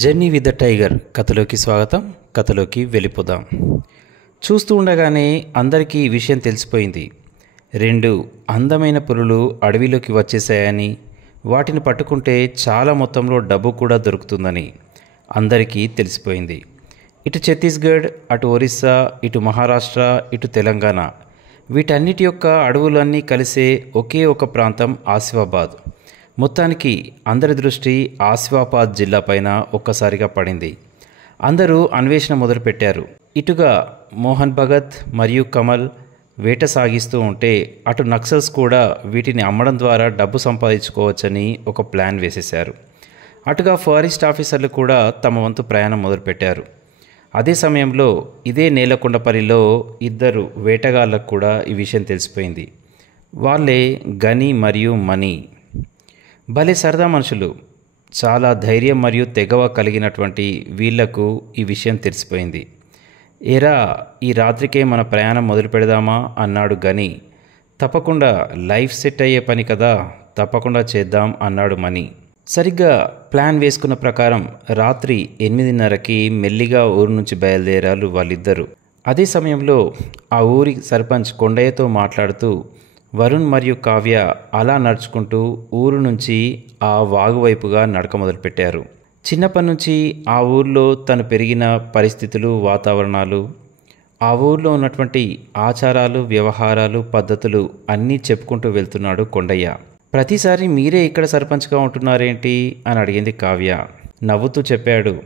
Journey with the tiger కథలోకి స్వాగతం. కథలోకి వెళ్ళిపోదాం. చూస్తూ ఉండగానే అందరికీ ఈ విషయం తెలిసిపోయింది. 2 అందమైన పులులు అడవిలోకి వచ్చేసాయని, వాటిని పట్టుకుంటే చాలా మొత్తంలో డబ్బు కూడా దొరుకుతుందని అందరికీ తెలిసిపోయింది. ఇటు ఛత్తీస్గఢ్, అటు ఒరిస్సా, ఇటు మహారాష్ట్ర, ఇటు తెలంగాణ, వీటన్నిటి యొక్క అడవులన్నీ కలిసే ఒకే ఒక ప్రాంతం ఆసిఫాబాద్. మొత్తానికి అందరి దృష్టి ఆసిఫాబాద్ జిల్లా పైన ఒక్కసారిగా పడింది. అందరూ అన్వేషణ మొదలుపెట్టారు. ఇటుగా మోహన్ భగత్ మరియు కమల్ వేట సాగిస్తూ ఉంటే, అటు నక్సల్స్ కూడా వీటిని అమ్మడం ద్వారా డబ్బు సంపాదించుకోవచ్చని ఒక ప్లాన్ వేసేశారు. అటుగా ఫారెస్ట్ ఆఫీసర్లు కూడా తమ వంతు ప్రయాణం మొదలుపెట్టారు. అదే సమయంలో ఇదే నేలకొండపల్లిలో 2 వేటగాళ్ళకు కూడా ఈ విషయం తెలిసిపోయింది. వాళ్ళే గని మరియు మనీ. భలే సరదా మనుషులు. చాలా ధైర్యం మరియు తెగవ కలిగినటువంటి వీళ్లకు ఈ విషయం తెలిసిపోయింది. ఏరా, ఈ రాత్రికే మన ప్రయాణం మొదలు పెడదామా అన్నాడు గని. తప్పకుండా, లైఫ్ సెట్ అయ్యే పని కదా, తప్పకుండా చేద్దాం అన్నాడు మనీ. సరిగ్గా ప్లాన్ వేసుకున్న ప్రకారం రాత్రి 8:30కి మెల్లిగా ఊరు నుంచి బయలుదేరారు వాళ్ళిద్దరూ. అదే సమయంలో ఆ ఊరి సర్పంచ్ కొండయ్యతో మాట్లాడుతూ వరుణ్ మరియు కావ్య అలా నడుచుకుంటూ ఊరు నుంచి ఆ వాగు వైపుగా నడక మొదలుపెట్టారు. చిన్నప్పటి నుంచి ఆ ఊర్లో తను పెరిగిన పరిస్థితులు, వాతావరణాలు, ఆ ఊర్లో ఉన్నటువంటి ఆచారాలు, వ్యవహారాలు, పద్ధతులు అన్నీ చెప్పుకుంటూ వెళ్తున్నాడు కొండయ్య. ప్రతిసారి మీరే ఇక్కడ సర్పంచ్గా ఉంటున్నారేంటి అని అడిగింది కావ్య. నవ్వుతూ చెప్పాడు,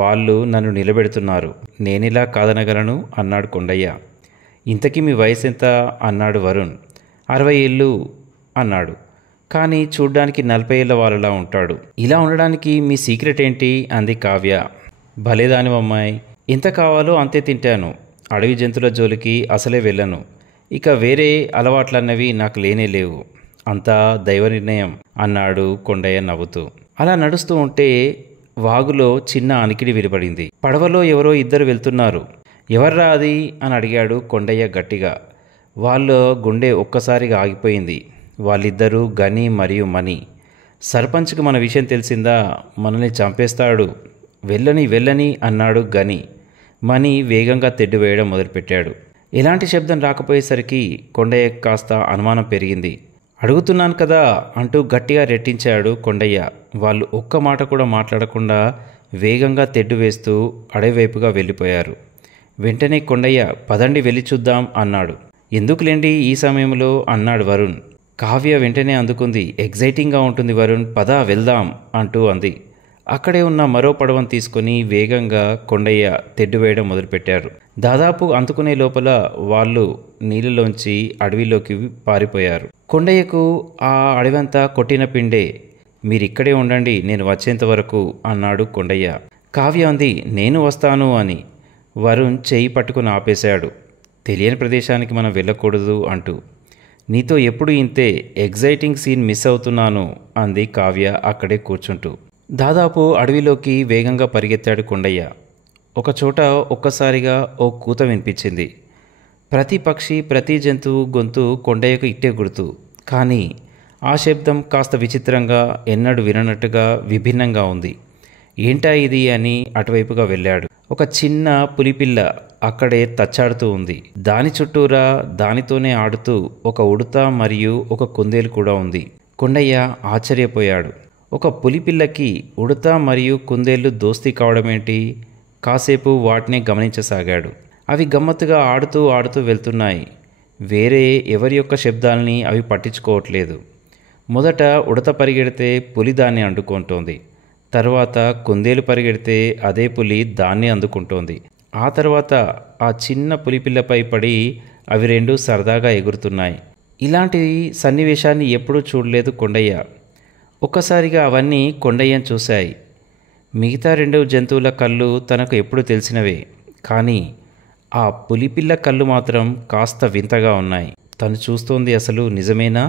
వాళ్ళు నన్ను నిలబెడుతున్నారు, నేనిలా కాదనగలను అన్నాడు కొండయ్య. ఇంతకీ మీ వయసు ఎంత అన్నాడు వరుణ్. 60 ఏళ్ళు అన్నాడు. కానీ చూడ్డానికి 40 ఏళ్ళ వాళ్ళలా ఉంటాడు. ఇలా ఉండడానికి మీ సీక్రెట్ ఏంటి అంది కావ్య. భలేదానివమ్మాయి, ఎంత కావాలో అంతే తింటాను, అడవి జంతువుల జోలికి అసలే వెళ్ళను, ఇక వేరే అలవాట్లన్నవి నాకు లేనే లేవు, అంతా దైవ నిర్ణయం అన్నాడు కొండయ్య నవ్వుతూ. అలా నడుస్తూ ఉంటే వాగులో చిన్న అనికిడి వినబడింది. పడవలో ఎవరో 2 వెళ్తున్నారు. ఎవర్రా అది అని అడిగాడు కొండయ్య గట్టిగా. వాళ్ళ గుండె ఒక్కసారిగా ఆగిపోయింది. వాళ్ళిద్దరూ గని మరియు మనీ. సర్పంచ్కి మన విషయం తెలిసిందా, మనల్ని చంపేస్తాడు, వెళ్ళని అన్నాడు గని. మనీ వేగంగా తెడ్డు వేయడం మొదలుపెట్టాడు. ఎలాంటి శబ్దం రాకపోయేసరికి కొండయ్య కాస్త అనుమానం పెరిగింది. అడుగుతున్నాను కదా అంటూ గట్టిగా రెట్టించాడు కొండయ్య. వాళ్ళు ఒక్క మాట కూడా మాట్లాడకుండా వేగంగా తెడ్డు వేస్తూ అడవివైపుగా వెళ్ళిపోయారు. వెంటనే కొండయ్య, పదండి వెళ్ళి చూద్దాం అన్నాడు. ఎందుకులేండి ఈ సమయంలో అన్నాడు వరుణ్. కావ్య వెంటనే అందుకుంది. ఎగ్జైటింగ్గా ఉంటుంది వరుణ్, పద వెళ్దాం అంటూ అంది. అక్కడే ఉన్న మరో పడవను తీసుకుని వేగంగా కొండయ్య తెడ్డు వేయడం మొదలుపెట్టారు. దాదాపు అందుకునే లోపల వాళ్ళు నీళ్ళలోంచి అడవిలోకి పారిపోయారు. కొండయ్యకు ఆ అడవంతా కొట్టిన పిండే. మీరిక్కడే ఉండండి, నేను వచ్చేంత వరకు అన్నాడు కొండయ్య. కావ్య అంది, నేను వస్తాను అని. వరుణ్ చేయి పట్టుకుని ఆపేశాడు. తెలియని ప్రదేశానికి మనం వెళ్ళకూడదు అంటూ. నీతో ఎప్పుడు ఇంతే ఎగ్జైటింగ్ సీన్ మిస్ అవుతున్నాను అంది కావ్య అక్కడే కూర్చుంటూ. దాదాపు అడవిలోకి వేగంగా పరిగెత్తాడు కొండయ్య. ఒకచోట ఒక్కసారిగా ఓ కూత వినిపించింది. ప్రతి పక్షి, ప్రతి జంతువు గొంతు కొండయ్యకు ఇట్టే గుర్తు. కానీ ఆ శబ్దం కాస్త విచిత్రంగా, ఎన్నడూ విననట్టుగా, విభిన్నంగా ఉంది. ఏంటా ఇది అని అటువైపుగా వెళ్ళాడు. ఒక చిన్న పులిపిల్ల అక్కడే తచ్చాడుతూ ఉంది. దాని చుట్టూరా దానితోనే ఆడుతూ ఒక ఉడత మరియు ఒక కుందేలు కూడా ఉంది. కొండయ్య ఆశ్చర్యపోయాడు. ఒక పులిపిల్లకి ఉడత మరియు కుందేళ్లు దోస్తీ కావడమేంటి? కాసేపు వాటిని గమనించసాగాడు. అవి గమ్మత్తుగా ఆడుతూ వెళ్తున్నాయి. వేరే ఎవరి యొక్క శబ్దాల్ని అవి పట్టించుకోవట్లేదు. మొదట ఉడత పరిగెడితే పులి దాన్ని అందుకుంటోంది. తర్వాత కుందేలు పరిగెడితే అదే పులి దాన్ని అందుకుంటోంది. ఆ తర్వాత ఆ చిన్న పులిపిల్లపై పడి అవి 2 సరదాగా ఎగురుతున్నాయి. ఇలాంటి సన్నివేశాన్ని ఎప్పుడూ చూడలేదు కొండయ్య. ఒక్కసారిగా అవన్నీ కొండయ్యను చూశాయి. మిగతా 2 జంతువుల కళ్ళు తనకు ఎప్పుడు తెలిసినవే. కానీ ఆ పులిపిల్ల కళ్ళు మాత్రం కాస్త వింతగా ఉన్నాయి. తను చూస్తోంది అసలు నిజమేనా?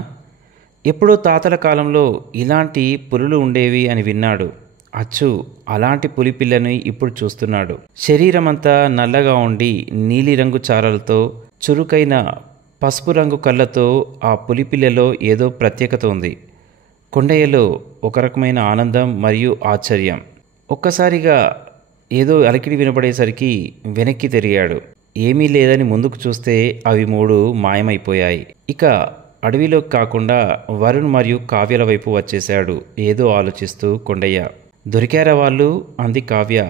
ఎప్పుడో తాతల కాలంలో ఇలాంటి పులులు ఉండేవి అని విన్నాడు. అచ్చు అలాంటి పులిపిల్లని ఇప్పుడు చూస్తున్నాడు. శరీరమంతా నల్లగా ఉండి నీలిరంగు చారలతో, చురుకైన పసుపు రంగు కళ్ళతో ఆ పులిపిల్లలో ఏదో ప్రత్యేకత ఉంది. కొండయ్యలో ఒక రకమైన ఆనందం మరియు ఆశ్చర్యం. ఒక్కసారిగా ఏదో అలికిడి వినపడేసరికి వెనక్కి తిరిగాడు. ఏమీ లేదని ముందుకు చూస్తే అవి 3 మాయమైపోయాయి. ఇక అడవిలోకి కాకుండా వరుణ్ మరియు కావ్యల వైపు వచ్చేశాడు ఏదో ఆలోచిస్తూ కొండయ్య. దొరికారా వాళ్ళు? అంది కావ్య.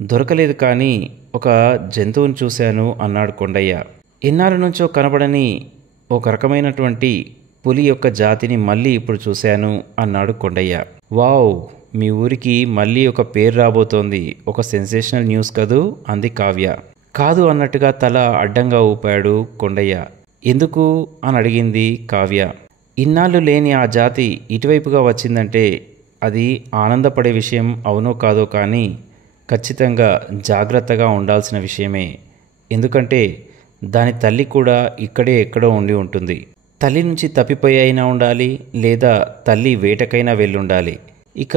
దొరకలేదు, కానీ ఒక జంతువుని చూశాను అన్నాడు కొండయ్య. ఎన్నాళ్ళ నుంచో కనబడని ఒక రకమైనటువంటి పులి యొక్క జాతిని మళ్ళీ ఇప్పుడు చూశాను అన్నాడు కొండయ్య. వావ్, మీ ఊరికి మళ్ళీ ఒక పేరు రాబోతోంది, ఒక సెన్సేషనల్ న్యూస్ కదూ అంది కావ్య. కాదు అన్నట్టుగా తల అడ్డంగా ఊపాడు కొండయ్య. ఎందుకు అని అడిగింది కావ్య. ఇన్నాళ్ళు లేని ఆ జాతి ఇటువైపుగా వచ్చిందంటే అది ఆనందపడే విషయం అవునో కాదో, కానీ ఖచ్చితంగా జాగ్రత్తగా ఉండాల్సిన విషయమే. ఎందుకంటే దాని తల్లి కూడా ఇక్కడే ఎక్కడో ఉండి ఉంటుంది. తల్లి నుంచి తప్పిపోయి అయినా ఉండాలి, లేదా తల్లి వేటకైనా వెళ్ళుండాలి. ఇక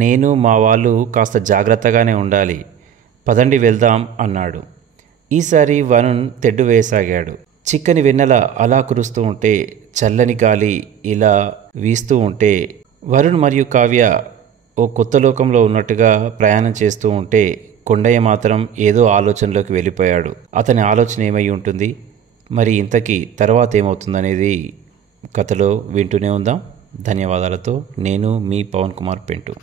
నేను మా వాళ్ళు కాస్త జాగ్రత్తగానే ఉండాలి. పదండి వెళ్దాం అన్నాడు. ఈసారి వరుణ్ తెడ్డు వేయసాగాడు. చిక్కని వెన్నెల అలా కురుస్తూ ఉంటే, చల్లని గాలి ఇలా వీస్తూ ఉంటే, వరుణ్ మరియు కావ్య ఓ కొత్త లోకంలో ఉన్నట్టుగా ప్రయాణం చేస్తూ ఉంటే, కొండయ్య మాత్రం ఏదో ఆలోచనలోకి వెళ్ళిపోయాడు. అతని ఆలోచన ఏమై ఉంటుంది మరి, ఇంతకీ తర్వాత ఏమవుతుందనేది కథలో వింటూనే ఉందాం. ధన్యవాదాలతో నేను మీ పవన్ కుమార్ పెంటు.